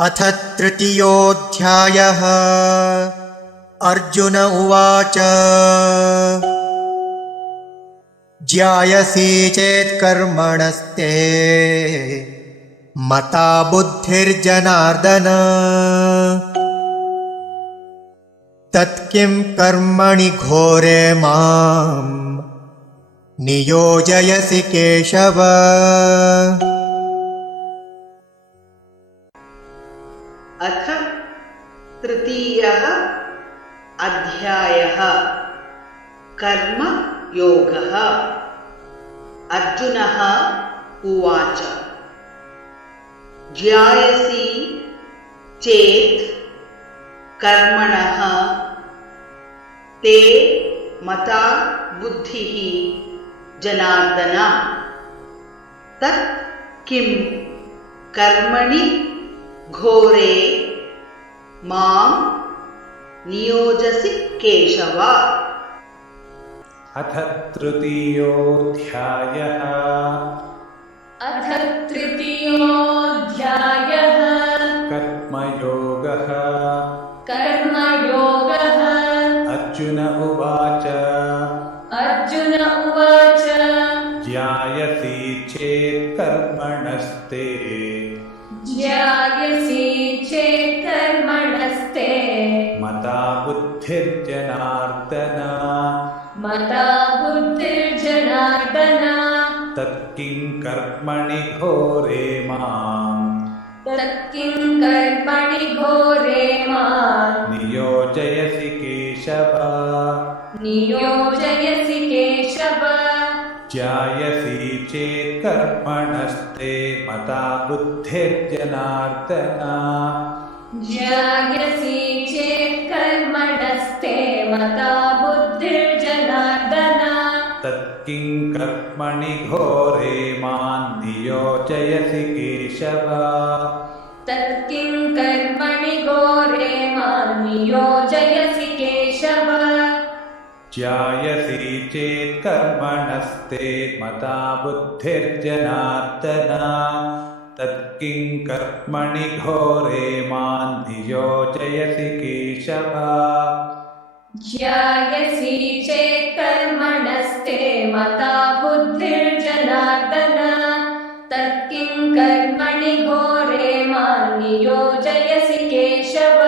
अथ तृतीयोऽध्यायः। अर्जुन उवाच ज्यायसि चेत् कर्मणस्ते मता बुद्धिर्जनार्दन तत्किं कर्मणि घोरे मां नियोजयसि केशव। अथ तृतीयः अध्यायः। कर्म योगः। अर्जुनः उवाच ज्यायसि चेत् कर्मणः ते मता बुद्धिः जनार्दन तत् किं कर्मणि घोरे मां नियोजसि केशव। अथ तृतीयोऽध्यायः। अथ तृतीयोऽध्यायः। कर्मयोगः। कर्मयोगः। अर्जुन उवाच अर्जुन उवाच ज्यायसि चेत् कर्मणस्ते ज्यायसि चेत् कर्मणस्ते मता बुद्धिर्जनार्दन मता बुद्धिर्जनार्दन तत्किं कर्मणि घोरे मां तत्किं कर्मणि घोरे मां नियोजयसि केशव। नियोजयसि केशव। ज्यायसि चेत् कर्मणस्ते मता बुद्धिर्जनार्दन ज्यायसि चेत् कर्मणस्ते मता बुद्धिर्जनार्दन तत्किं कर्मणि घोरे मां नियोजयसि केशव। तत्किं कर्मणि घोरे मां नियोजयसि केशव। ज्यायसि चेत् कर्मणस्ते मता बुद्धिर्जनार्दन तत्किं कर्मणि घोरे मां नियोजयसि केशव। ज्यायसि चेत् कर्मणस्ते मता बुद्धिर्जनार्दन तत्किं कर्मणि घोरे मां नियोजयसि केशव।